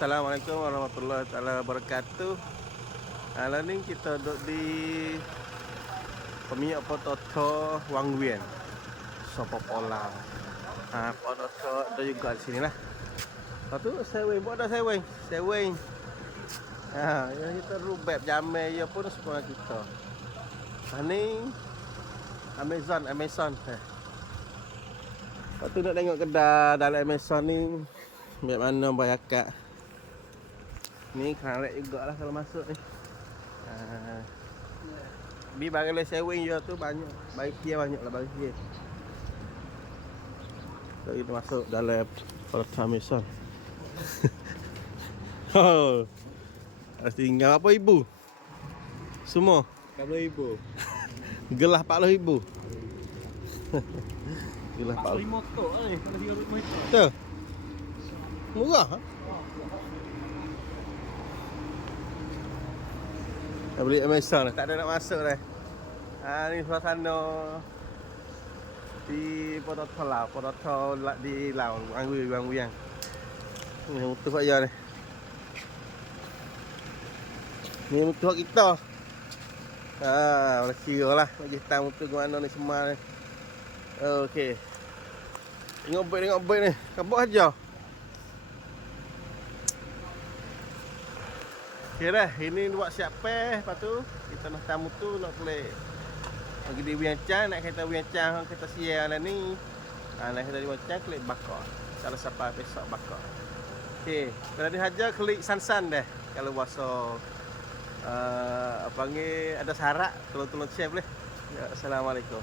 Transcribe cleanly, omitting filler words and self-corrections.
Assalamualaikum warahmatullahi taala wabarakatuh. Hari ni kita duduk di Pemiak Pototo Wang Wien, Sopo Polang. Pototo ada juga di sini lah. Lepas tu sewing, buat ada sewing. Sewing. Yang kita rubek jamai ya pun sekolah kita. Ni Amazon. Lepas tu nak tengok kedai dalam Amazon ni macam mana bayar kad. Ni karek jugalah kalau masuk ni. Bi barang le sewing je tu banyak. Bagi kia banyak lah bagi kia. So kita masuk dalam Pototo Amazon. Oh. Tinggal apa ibu? Semua 40,000. gelah 40,000. Gelah 40,000. 45 tok ni kalau 30 meter. Tu. Murah ha? Dah beli Amazon dah, tak ada nak masuk dah. Ni suasana di Pototo lah, Pototo di Laos, Wang Wien. Ni motor saya ni. Ni motor kita. Boleh kira lah nak jihtan motor ke mana ni semua ni. Okey. Tengok beg ni. Kabut aja. Okey dah, ini buat siap peh, lepas tu kita nak tamu tu nak boleh pergi di Wiancang, nak kereta Wiancang, kereta siar lah ni. Nak kereta di Wiancang, klik bakar. Kalau siapa besok bakar. Okey, kalau dihajar klik Sansan deh. Kalau bahasa panggil ada syarat, tolong share boleh. Ya, assalamualaikum.